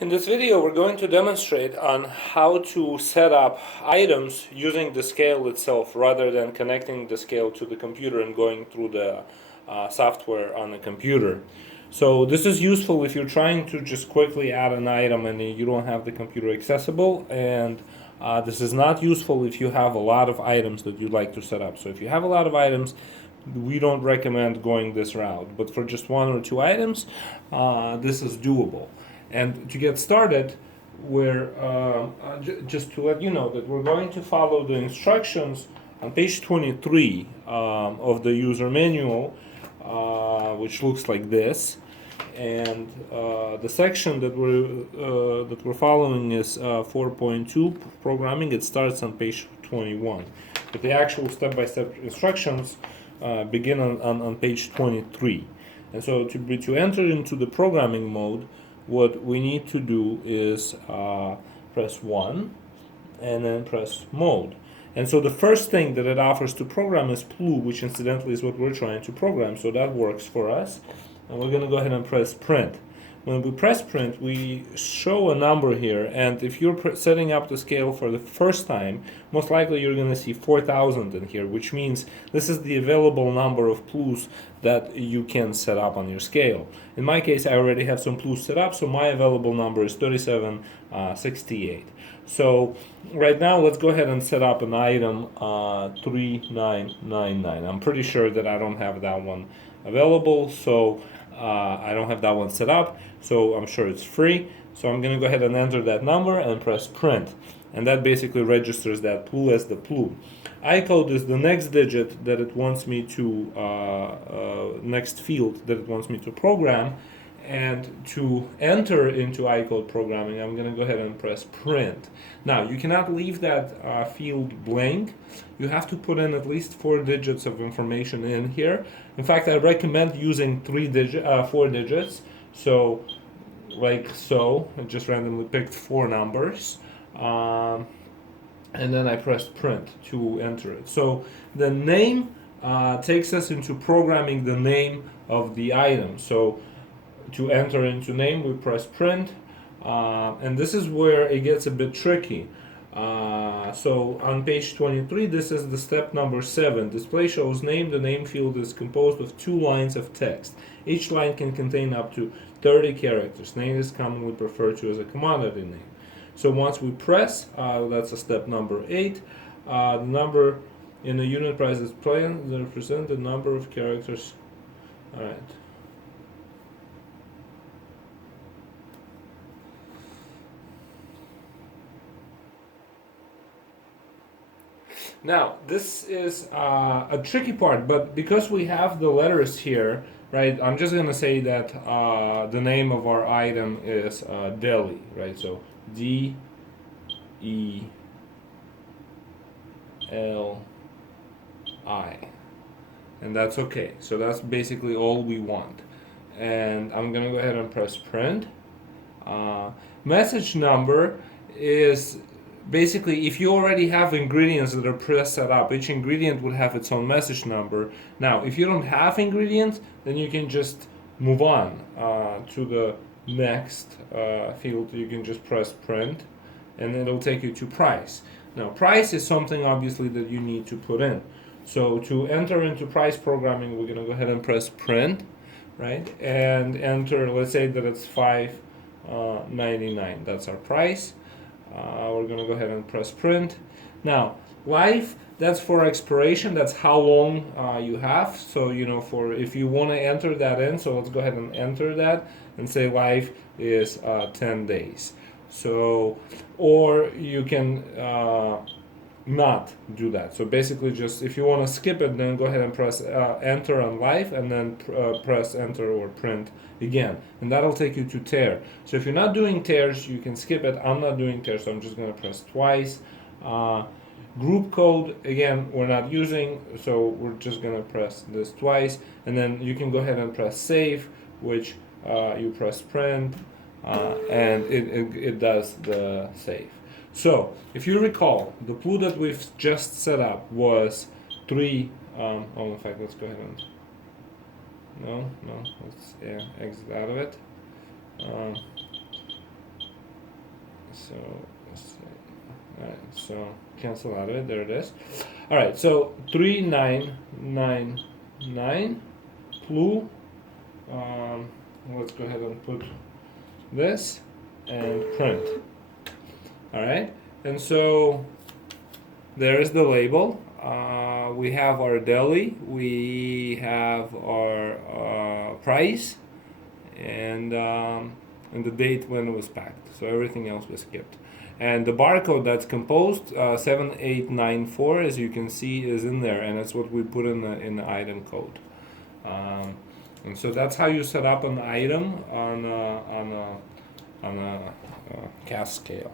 In this video, we're going to demonstrate on how to set up items using the scale itself rather than connecting the scale to the computer and going through the software on the computer. So this is useful if you're trying to just quickly add an item and you don't have the computer accessible, and this is not useful if you have a lot of items that you'd like to set up. So if you have a lot of items, we don't recommend going this route, but for just one or two items, this is doable. And to get started, just to let you know that we're going to follow the instructions on page 23 of the user manual, which looks like this. And the section that we're following is 4.2 programming. It starts on page 21, but the actual step-by-step instructions begin on page 23. And so to enter into the programming mode, what we need to do is press 1 and then press mode. And so the first thing that it offers to program is plu, which incidentally is what we're trying to program, so that works for us. And we're going to go ahead and press print. When we press print, we show a number here, and if you're setting up the scale for the first time, most likely you're going to see 4000 in here, which means this is the available number of plus that you can set up on your scale. In my case, I already have some plus set up, so my available number is 3768. So right now, let's go ahead and set up an item 3999. I'm pretty sure that I don't have that one available, so I don't have that one set up, so I'm sure it's free. So I'm going to go ahead and enter that number and press print, and that basically registers that plu as the plu. Icode is the next digit that it wants me to next field that it wants me to program. And to enter into Icode programming, I'm going to go ahead and press print. Now, you cannot leave that field blank. You have to put in at least 4 digits of information in here. In fact, I recommend using 4 digits. So, like so, I just randomly picked 4 numbers. And then I pressed print to enter it. So the name takes us into programming the name of the item. So to enter into name, we press print, and this is where it gets a bit tricky. So on page 23, this is the step number 7. Display shows name. The name field is composed of 2 lines of text. Each line can contain up to 30 characters. Name is commonly referred to as a commodity name. So once we press, that's a step number 8. The number in the unit price display represents the number of characters. All right. Now, this is a tricky part, but because we have the letters here, right, I'm just going to say that the name of our item is Deli, right? So D-E-L-I. And that's okay. So that's basically all we want. And I'm going to go ahead and press print. Message number is basically, if you already have ingredients that are pre-set up, each ingredient would have its own message number. Now, if you don't have ingredients, then you can just move on to the next field. You can just press print, and it'll take you to price. Now, price is something obviously that you need to put in. So to enter into price programming, we're going to go ahead and press print, right? And enter, let's say that it's $5.99. That's our price. We're going to go ahead and press print. Now, life, that's for expiration. That's how long you have. So, for if you want to enter that in, so let's go ahead and enter that and say life is 10 days. So, or you can not do that. So basically, just if you want to skip it, then go ahead and press enter on live, and then press enter or print again, and that'll take you to tear. So if you're not doing tears, you can skip it. I'm not doing tears, so I'm just going to press twice. Group code, again, we're not using, so we're just going to press this twice, and then you can go ahead and press save, which you press print, and it does the save. So, if you recall, the plu that we've just set up was 3. In fact, let's go ahead and. No, let's exit out of it. So let's see. All right, so cancel out of it. There it is. All right, so 3999 blue. Let's go ahead and put this and print. All right, and so there is the label. We have our deli, we have our price, and the date when it was packed. So everything else was skipped. And the barcode that's composed 7894, as you can see, is in there, and that's what we put in the item code. And so that's how you set up an item on a CAS scale.